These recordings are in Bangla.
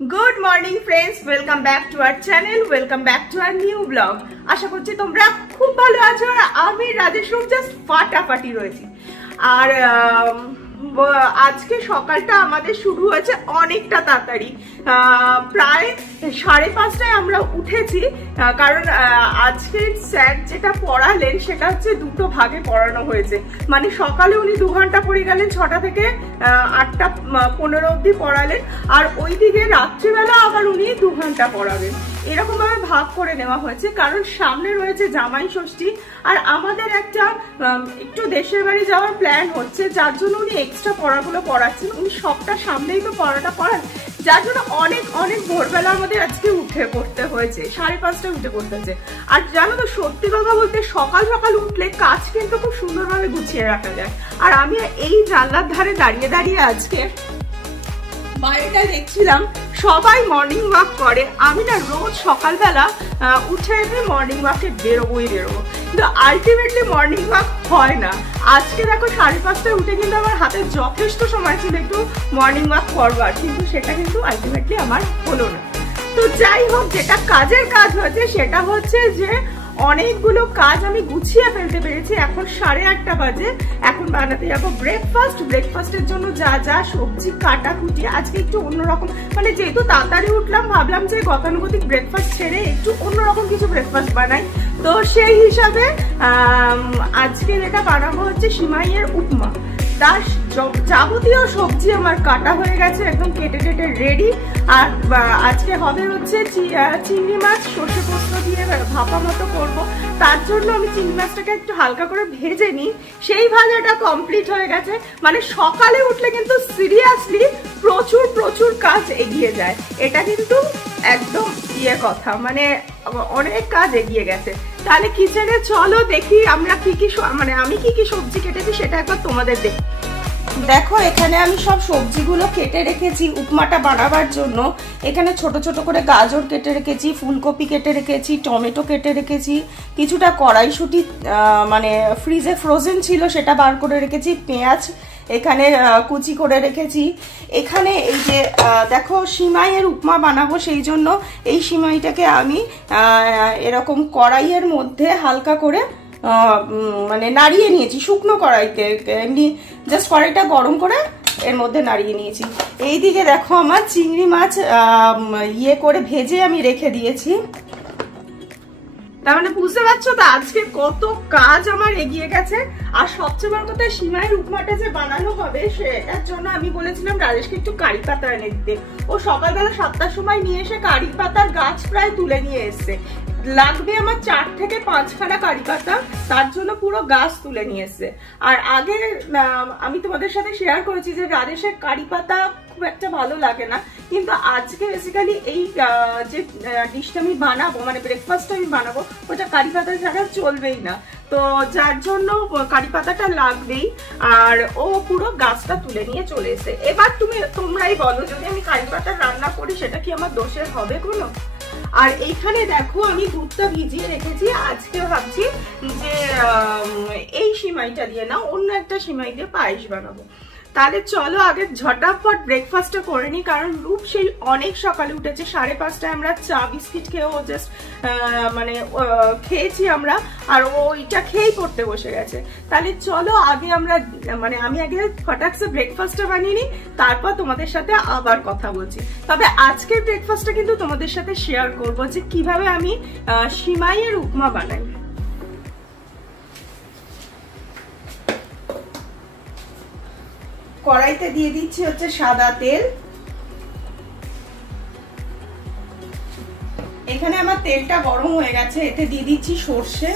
Good morning friends, welcome back to our channel, welcome back to our new blog. আশা করছি তোমরা খুব ভালো আছো আর আমি রাজেশ জাস্ট ফাটাফাটি রয়েছি। আর আজকে সকালটা আমাদের শুরু হয়েছে অনেকটা তাড়াতাড়ি, প্রায় 5:30টায় আমরা উঠেছি। কারণ আজকে স্যার যেটা পড়ালেন সেটা হচ্ছে দুটো ভাগে পড়ানো হয়েছে। মানে সকালে উনি 2 ঘন্টা পড়ে গেলেন, 6টা থেকে 8:15 অবধি পড়ালেন, আর ওইদিকে রাত্রিবেলা আবার উনি 2 ঘন্টা পড়াবেন। এরকম ভাবে ভাগ করে নেওয়া হয়েছে, কারণ সামনে রয়েছে জামাই ষষ্ঠী আর আমাদের একটা একটু দেশের বাড়ি যাওয়ার প্ল্যান হচ্ছে, যার জন্য উনি এক্সট্রা পড়াগুলো পড়াচ্ছেন। উনি সবটা সামনেই তো পড়াটা পড়ান, যার জন্য অনেক অনেক ভোরবেলা আমাদের আজকে উঠে পড়তে হয়েছে, 5:30টায় উঠে পড়তে হয়েছে। আর জানো তো, সত্যি কথা বলতে সকাল সকাল উঠলে কাজ কিন্তু খুব সুন্দরভাবে গুছিয়ে রাখা যায়। আর আমি এই জানলার ধারে দাঁড়িয়ে দাঁড়িয়ে আজকে বাইরেটা দেখছিলাম, সবাই মর্নিং ওয়াক করে। আমি না রোজ সকালবেলা উঠে মর্নিং ওয়াকে বেরোবোই, কিন্তু আলটিমেটলি মর্নিং ওয়াক হয় না। আজকে দেখো 5:30টায় উঠে কিন্তু আমার হাতে যথেষ্ট সময় ছিল একটু মর্নিং ওয়াক করবার, কিন্তু সেটা কিন্তু আলটিমেটলি আমার হলো না। তো যাই হোক, যেটা কাজের কাজ হয়েছে সেটা হচ্ছে যে অনেকগুলো কাজ আমি গুছিয়ে ফেলতে পেরেছি। এখন 8:30 বাজে, এখন বানাতে যাবো ব্রেকফাস্ট। ব্রেকফাস্টের জন্য যা যা সবজি কাটা কুটি, আজকে একটু অন্যরকম, মানে যেহেতু তাড়াতাড়ি উঠলাম ভাবলাম যে গতানুগতিক ব্রেকফাস্ট ছেড়ে একটু অন্যরকম কিছু ব্রেকফাস্ট বানাই। তো সেই হিসাবে আজকে যেটা বানাবো হচ্ছে সিমাইয়ের উপমা। তার যাবতীয় সবজি আমার কাটা হয়ে গেছে, একদম কেটে কেটে রেডি। আর আজকে হবে হচ্ছে চিংড়ি মাছ সর্ষে পোস্ত দিয়ে ভাপা মতো করবো। তার জন্য আমি চিংড়ি মাছটাকে একটু হালকা করে ভেজে নিই, সেই ভাজাটা কমপ্লিট হয়ে গেছে। মানে সকালে উঠলে কিন্তু সিরিয়াসলি প্রচুর প্রচুর কাজ এগিয়ে যায়, এটা কিন্তু একদম কথা, মানে অনেক কাজ এগিয়ে গেছে। তাহলে কিচেনে চলো দেখি আমরা কি কি, মানে আমি কি কি সবজি কেটেছি সেটা একবার তোমাদের দেখো। এখানে আমি সব সবজিগুলো কেটে রেখেছি উপমাটা বানাবার জন্য। এখানে ছোট ছোট করে গাজর কেটে রেখেছি, ফুলকপি কেটে রেখেছি, টমেটো কেটে রেখেছি, কিছুটা কড়াইশুঁটি মানে ফ্রিজে ফ্রোজেন ছিল সেটা বার করে রেখেছি, পেঁয়াজ এখানে কুচি করে রেখেছি। এখানে এই যে দেখো সিমাইয়ের উপমা বানাবো, সেই জন্য এই সিমাইটাকে আমি এরকম কড়াইয়ের মধ্যে হালকা করে মানে নাড়িয়ে নিয়েছি, শুকনো কড়াইতে, এমনি জাস্ট কড়াইটা গরম করে এর মধ্যে নাড়িয়ে নিয়েছি। এইদিকে দেখো আমার চিংড়ি মাছ করে ভেজে আমি রেখে দিয়েছি। তার মানে বুঝতে পারছো তো আজকে কত কাজ আমার এগিয়ে গেছে। আর সবচেয়ে বড় কথা, সিমাইয়ের উপমাটা যে বানানো হবে সেটার জন্য আমি বলেছিলাম রাজেশকে একটু কারি পাতা এনে দিতে। ও সকালবেলা 7টার সময় নিয়ে এসে কারি পাতার গাছ প্রায় তুলে নিয়ে এসছে। লাগবে আমার 4 থেকে 5 খানা কারি পাতা, তার জন্য পুরো গাছ তুলে নিয়ে এসছে। আর আগে আমি তোমাদের সাথে শেয়ার করেছি যে রাজেশের কারি পাতা খুব একটা ভালো লাগে না, কিন্তু আজকে বেসিক্যালি এই যে ডিশটা আমি বানাবো, মানে ব্রেকফাস্ট আমি বানাবো, ওটা কারি পাতা ছাড়া চলবেই না। তো যার জন্য কারি পাতাটা লাগবেই। আর ও পুরো গাছটা তুলে নিয়ে চলে এসে। এবার তোমরাই বলো, যদি আমি কারি পাতা রান্না করি সেটা কি আমার দোষের হবে কোনো? আর এইখানে দেখো আমি দুধটা ভিজিয়ে রেখেছি। আজকে ভাবছি যে এই সিমাইটা দিয়ে না অন্য একটা সিমাই দিয়ে পায়েস বানাবো। তাহলে চলো আগে ঝটাফট ব্রেকফাস্টটা করে নিই, কারণ রূপ সেই অনেক সকালে উঠেছে। 5:30টায় আমরা চা বিস্কিট খেয়েও জাস্ট মানে খেয়েছি আমরা, আর ওইটা খেয়েই পড়তে বসে গেছে। তাহলে চলো আগে আমরা, মানে আমি আগে ফটাকসে ব্রেকফাস্টটা বানিয়ে নিই, তারপর তোমাদের সাথে আবার কথা বলছি। তবে আজকের ব্রেকফাস্টটা কিন্তু তোমাদের সাথে শেয়ার করবো যে কিভাবে আমি সিমাইয়ের উপমা বানাই। কড়াইতে দিয়ে দিচ্ছি হচ্ছে সাদা তেল। এখানে আমার তেলটা গরম হয়ে গেছে, এতে দিয়ে দিচ্ছি সর্ষে,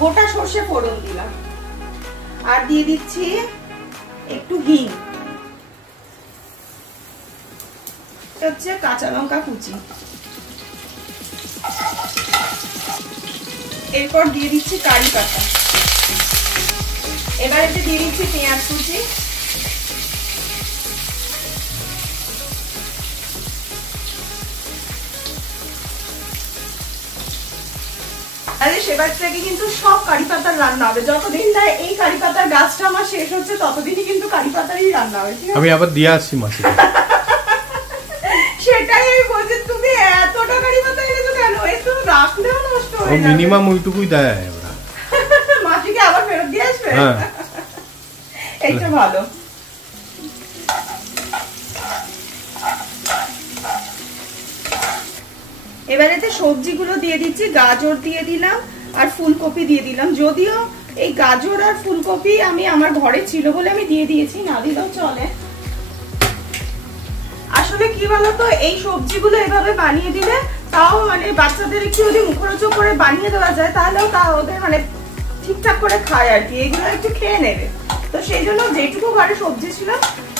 গোটা সর্ষে ফোড়ন দিলাম, আর দিয়ে দিচ্ছি একটু হিং, হচ্ছে কাঁচা লঙ্কা কুচি। এরপর দিয়ে দিচ্ছি কারি পাতা। এবার এতে দিয়ে দিচ্ছি পেঁয়াজ কুচি, আরে সেবার থেকে কিন্তু সব কারি পাতার রান্না হবে, যতদিন না এই কারি পাতার গাছটা আমার শেষ হচ্ছে ততদিনই কিন্তু কারি পাতারই রান্না হবে। আমি আবার দিয়ে আসছি মাসি। রাখলেও নষ্ট হয়ে যাবে। মিনিমাম ওইটুকুই দেয় ওরা। মাসিকে আবার ফেরত দিয়ে আসবে। এইটা ভালো। এবার এতে সবজিগুলো দিয়ে দিচ্ছি, গাজর দিয়ে দিলাম আর ফুলকপি দিয়ে দিলাম। যদিও এই গাজর আর ফুলকপি আমি আমার ঘরে ছিল বলে আমি দিয়ে দিয়েছি, না দিলেও চলে। আসলে কি বলতো, এই সবজিগুলো এভাবে বানিয়ে দিলে তাও মানে বাচ্চাদের একটু যদি মুখরোচক করে বানিয়ে দেওয়া যায় তাহলেও তা ওদের মানে ঠিকঠাক করে খায় আর কি, এগুলো একটু খেয়ে নেবে। তো সেই জন্য যেটুকু ঘরে সবজি ছিল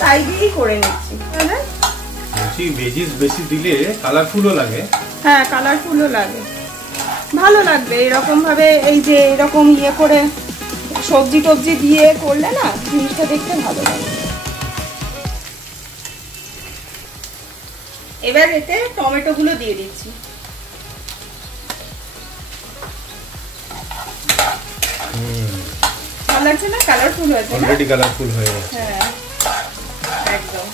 তাই দিয়েই করে নিচ্ছি। ভেজিস বেশি দিলে কালারফুলও লাগে। হ্যাঁ, কালারফুলও লাগে, ভালো লাগবে এরকম ভাবে। এই যে এরকম ইয়ে করে সবজি টবজি দিয়ে করলে না জিনিসটা দেখতে ভালো লাগে। এবার এতে টমেটো গুলো দিয়ে দিচ্ছি। ভালো লাগছে না? কালারফুল হয়েছে, অলরেডি কালারফুল হয়ে গেছে। হ্যাঁ একদম।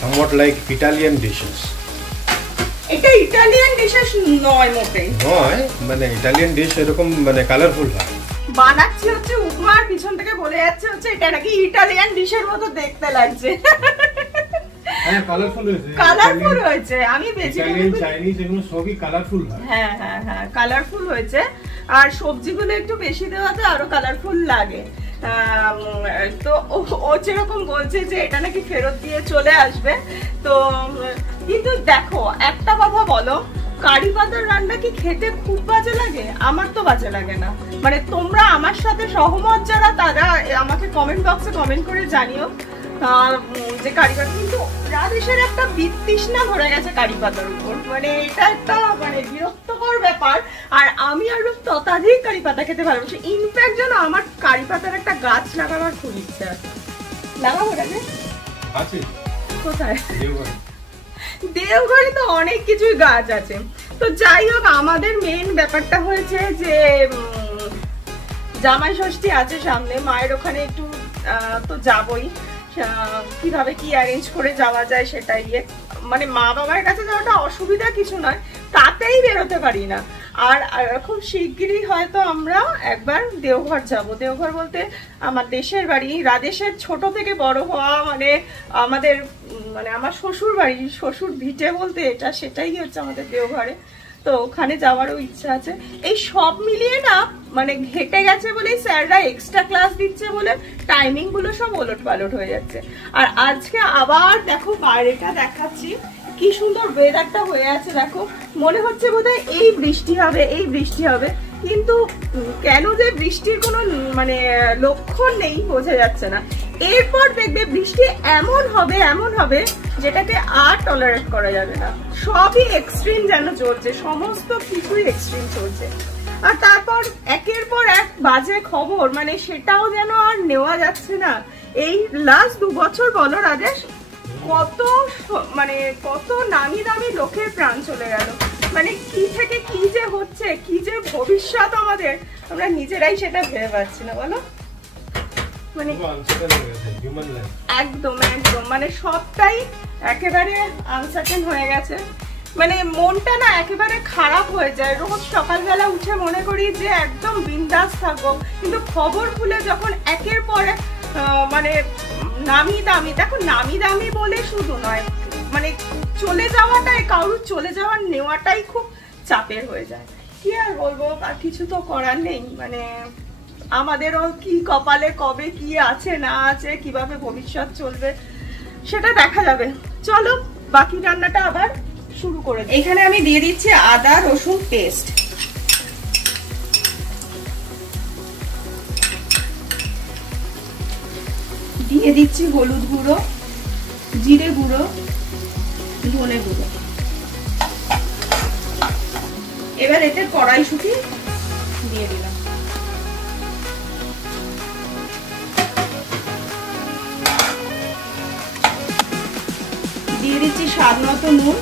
somewhat like Italian dishes. এটা ইটালিয়ান ডিশেস নয় মোটেই নয়, মানে ইটালিয়ান ডিশ এরকম মানে কালারফুল হয়। বানাচ্ছি হচ্ছে উপমা, আর পিছন থেকে বলে যাচ্ছে হচ্ছে এটা নাকি ইটালিয়ান ডিশের মতো দেখতে লাগছে। হ্যাঁ, কালারফুল হয়েছে। কালারফুল হয়েছে। আমি ভেজিটেবল চাইনিজ এগুলো সবই কালারফুল হয়। হ্যাঁ হ্যাঁ হ্যাঁ, কালারফুল হয়েছে। আর সবজিগুলো একটু বেশি দেওয়াতে আরো কালারফুল লাগে। তো ও যেরকম বলছে যে এটা নাকি ফেরত দিয়ে চলে আসবে, তো কিন্তু দেখো একটা কথা বলো, কারি পাতার রান্না কি খেতে খুব বাজে লাগে? আমার তো বাজে লাগে না। মানে তোমরা আমার সাথে সহমত যারা, তারা আমাকে কমেন্ট বক্সে কমেন্ট করে জানিও যে কারি পাতা, কিন্তু রাধেশের একটা বিতৃষ্ণা ধরে গেছে কারি পাতার উপর। মানে এটা একটা মানে বিরক্তকর ব্যাপার। আর আমি আরো ততাধিক কারি পাতা খেতে ভালোবাসি। ইনফ্যাক্ট জানো, আমার কারি পাতার একটা গাছ লাগাবার খুব ইচ্ছা আছে। লাগাবো আছে? কোথায়? দেওঘরে তো অনেক কিছুই গাছ আছে। তো যাই হোক, আমাদের মেইন ব্যাপারটা হয়েছে যে জামাই ষষ্ঠী আছে সামনে, মায়ের ওখানে একটু তো যাবই। কিভাবে কি অ্যারেঞ্জ করে যাওয়া যায় সেটাই, মানে মা বাবার কাছে যাওয়াটা অসুবিধা কিছু নয়, তাতেই বেরোতে পারি না। আর খুব শিগগিরই হয়তো আমরা একবার দেওঘর যাব। দেওঘর বলতে আমার দেশের বাড়ি, রাধেশের ছোট থেকে বড় হওয়া, মানে আমাদের মানে আমার শ্বশুর বাড়ি, শ্বশুর ভিটে বলতে এটা, সেটাই হচ্ছে আমাদের দেওঘরে। তো ওখানে যাওয়ারও ইচ্ছা আছে। এই সব মিলিয়ে না মানে ঘেটে গেছে বলেই স্যাররা এক্সট্রা ক্লাস দিচ্ছে বলে টাইমিং গুলো সব ওলট পালট হয়ে যাচ্ছে। আর আজকে আবার দেখো বাইরেটা দেখাচ্ছি, কি সুন্দর ওয়েদারটা হয়ে আছে। দেখো মনে হচ্ছে বোধহয় এই বৃষ্টি হবে, এই বৃষ্টি হবে, কিন্তু কেন যে বৃষ্টির কোনো মানে লক্ষণ নেই বোঝা যাচ্ছে না। এরপর দেখবে বৃষ্টি এমন হবে যেটাকে আর টলারেট করা যাবে না। সবই এক্সট্রিম যেন চলছে, সমস্ত কিছুই এক্সট্রিম চলছে। আর তারপর একের পর এক বাজে খবর, মানে সেটাও যেন আর নেওয়া যাচ্ছে না। এই লাস্ট 2 বছর বলো রাজেশ, কত নামি দামি লোকের প্রাণ চলে গেল। মানে কি থেকে কি যে হচ্ছে, কি যে ভবিষ্যৎ আমাদের, আমরা নিজেরাই সেটা ভেবে পাচ্ছি না বলো। মানে একদম একদম মানে সবটাই একেবারে আনসার্টেন হয়ে গেছে। মানে মনটা না একেবারে খারাপ হয়ে যায়। রোজ সকালবেলা উঠে মনে করি যে একদম বিন্দাস থাকবো, কিন্তু খবর খুলে যখন একের পর এক মানে নামি দামি, দেখো নামি দামি বলে শুধু নয়, মানে চলে যাওয়াটাই, কারোর চলে যাওয়ার নেওয়াটাই খুব চাপের হয়ে যায়। কি আর বলবো, আর কিছু তো করার নেই। মানে আমাদেরও কি কপালে কবে কি আছে না আছে, কিভাবে ভবিষ্যৎ চলবে সেটা দেখা যাবে। চলো বাকি রান্নাটা আবার শুরু করে দিই। এখানে আমি দিয়ে দিচ্ছি আদা রসুন পেস্ট, দিয়ে দিচ্ছি হলুদ গুঁড়ো, জিরে গুঁড়ো, ধনে গুঁড়ো। এবার এতে কড়াইশুঁটি দিয়ে দিলাম, দিয়ে দিচ্ছি স্বাদ মতো নুন।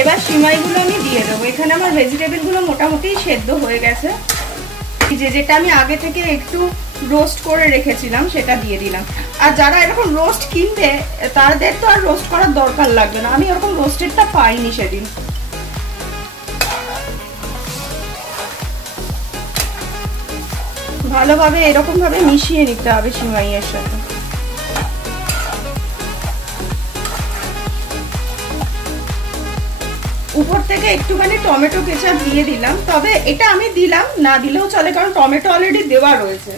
এবার সিমাইগুলো আমি দিয়ে দেবো। এখানে আমার ভেজিটেবল গুলো মোটামুটি সেদ্ধ হয়ে গেছে। যেটা আমি আগে থেকে একটু রোস্ট করে রেখেছিলাম সেটা দিয়ে দিলাম। আর যারা এরকম রোস্ট কিনবে তাদের তো আর রোস্ট করার দরকার লাগবে না, আমি ওরকম রোস্টেডটা পাইনি সেদিন। ভালোভাবে এরকমভাবে মিশিয়ে নিতে হবে সিমাইয়ের সাথে। উপর থেকে একটুখানি টমেটো কেচাপ দিয়ে দিলাম, তবে এটা আমি দিলাম, না দিলেও চলে কারণ টমেটো অলরেডি দেওয়া রয়েছে।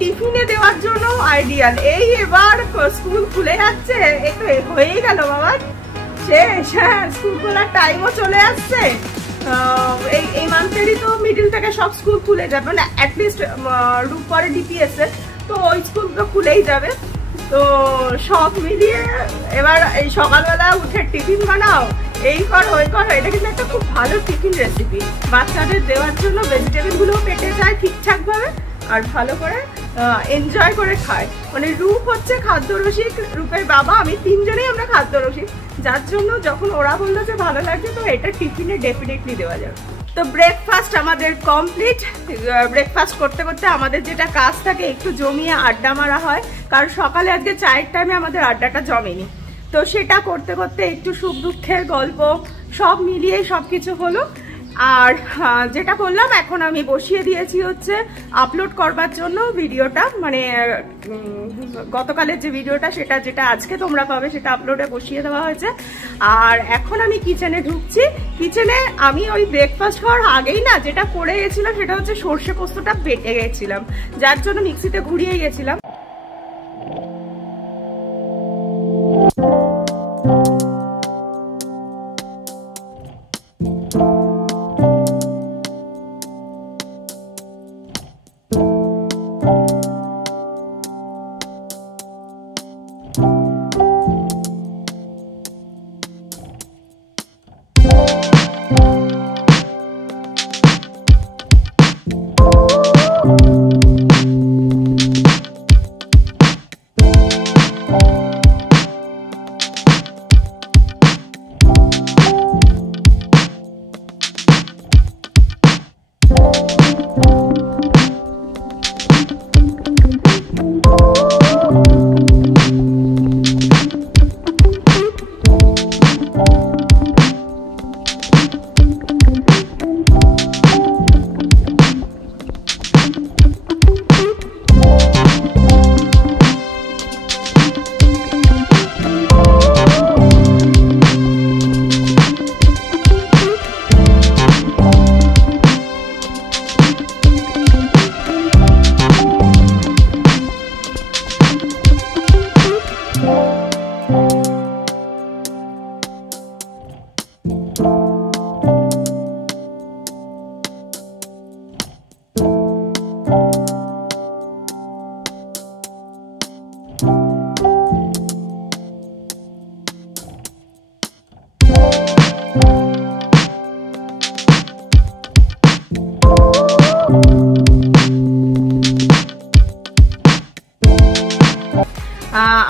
টিফিনে দেওয়ার জন্য আইডিয়াল। এই এবার স্কুল খুলে যাচ্ছে, এই তো হয়েই গেল বাবা শেষ। হ্যাঁ, স্কুল খোলার টাইমও চলে আসছে। এই মান্থেরই তো মিডিল থেকে সব স্কুল খুলে যাবে, মানে অ্যাটলিস্ট রূপরে ডিপিএস এর তো ওই স্কুল তো খুলেই যাবে। তো সব মিলিয়ে এবার এই সকালবেলা উঠে টিফিন বানাও, এই কর ওই কর, এটা কিন্তু একটা খুব ভালো টিফিন রেসিপি বাচ্চাদের দেওয়ার জন্য। ভেজিটেবল গুলো পেটে যায় ঠিকঠাক ভাবে আর ভালো করে এনজয় করে খায়। মানে রূপ হচ্ছে খাদ্যরসিক, রূপের বাবা, আমি তিনজনেই আমরা খাদ্যরসিক, যার জন্য যখন ওরা বললো যে ভালো লাগছে তো এটা টিফিনে ডেফিনেটলি দেওয়া যাবে। তো ব্রেকফাস্ট আমাদের কমপ্লিট। ব্রেকফাস্ট করতে করতে আমাদের যেটা কাজ থাকে একটু জমিয়ে আড্ডা মারা হয়, কারণ সকালে আজকে চায়ের টাইমে আমাদের আড্ডাটা জমেনি। তো সেটা করতে করতে একটু সুখ দুঃখের গল্প সব মিলিয়ে সবকিছু হলো। আর যেটা বললাম, এখন আমি বসিয়ে দিয়েছি হচ্ছে আপলোড করবার জন্য ভিডিওটা, মানে গতকালের যে ভিডিওটা সেটা যেটা আজকে তোমরা পাবে সেটা আপলোডে বসিয়ে দেওয়া হয়েছে। আর এখন আমি কিচেনে ঢুকছি। কিচেনে আমি ওই ব্রেকফাস্ট হওয়ার আগেই না যেটা করে গেছিলাম সেটা হচ্ছে সর্ষে পোস্তটা বেটে গেছিলাম, যার জন্য মিক্সিতে ঘুরিয়ে গেছিলাম।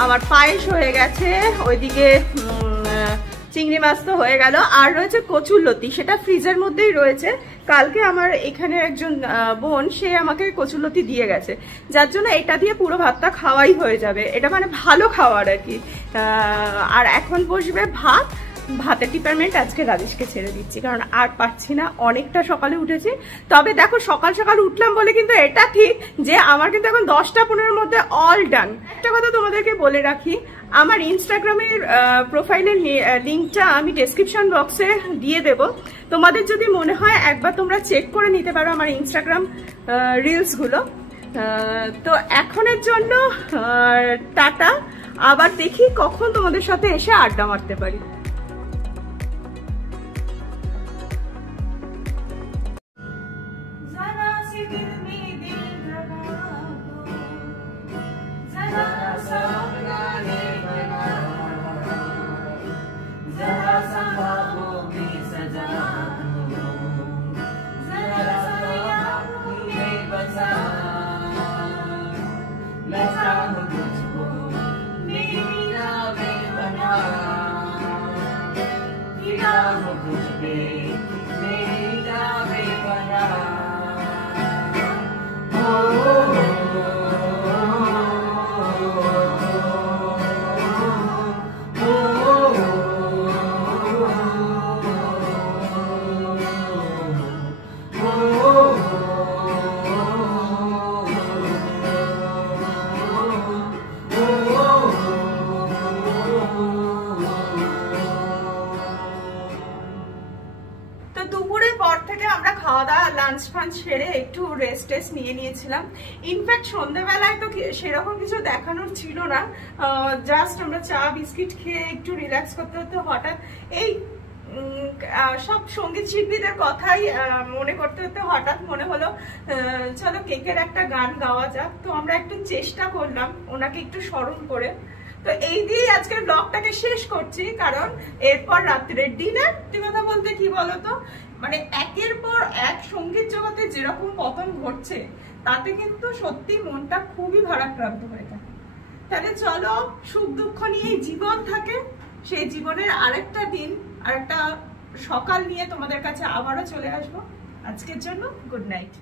আমার পায়েস হয়ে গেছে, ওইদিকে চিংড়ি মাছ তো হয়ে গেল, আর রয়েছে কচুরলতি, সেটা ফ্রিজের মধ্যেই রয়েছে। কালকে আমার এখানে একজন বোন, সে আমাকে কচুরলতি দিয়ে গেছে, যার জন্য এটা দিয়ে পুরো ভাতটা খাওয়াই হয়ে যাবে। এটা মানে ভালো খাওয়ার আর কি। আর এখন বসবে ভাত। ভাতের ডিপার্টমেন্ট আজকে রাজেশকে ছেড়ে দিচ্ছি, কারণ আর পারছি না, অনেকটা সকালে উঠেছি। তবে দেখো সকাল সকাল উঠলাম বলে কিন্তু এটা ঠিক যে আমার কিন্তু এখন 10টা-15-এর মধ্যে অল ডান। একটা কথা তোমাদেরকে বলে রাখি, আমার ইনস্টাগ্রামের প্রোফাইলের লিঙ্কটা আমি ডেসক্রিপশন বক্সে দিয়ে দেব। তোমাদের যদি মনে হয় একবার তোমরা চেক করে নিতে পারো আমার ইনস্টাগ্রাম রিলসগুলো। তো এখনের জন্য টাটা, আবার দেখি কখন তোমাদের সাথে এসে আড্ডা মারতে পারি। লাঞ্চ ফাঞ্চ সেরে একটু রেস্ট টেস্ট নিয়ে নিয়েছিলাম। ইনফ্যাক্ট সন্ধ্যেবেলায় তো সেরকম কিছু দেখানোর ছিল না, জাস্ট আমরা চা বিস্কিট খেয়ে একটু রিল্যাক্স করতে হতে হঠাৎ এই সব সঙ্গীত শিল্পীদের কথাই মনে করতে হতে হঠাৎ মনে হলো চলো কেকের একটা গান গাওয়া যাক। তো আমরা একটু চেষ্টা করলাম ওনাকে একটু স্মরণ করে। তো এই দিয়ে আজকের ব্লগটাকে শেষ করছি, কারণ এরপর রাত্রের ডিনার। কথা বলতে কি বলতো, মানে একের পর এক সঙ্গীত জগতে যেরকম পতন ঘটছে, তাতে কিন্তু সত্যি মনটা খুবই ভারাক্রান্ত হয়ে থাকে। তাহলে চলো, সুখ দুঃখ নিয়ে জীবন থাকে, সেই জীবনের আরেকটা দিন, আরেকটা সকাল নিয়ে তোমাদের কাছে আবারও চলে আসবো। আজকের জন্য গুড নাইট।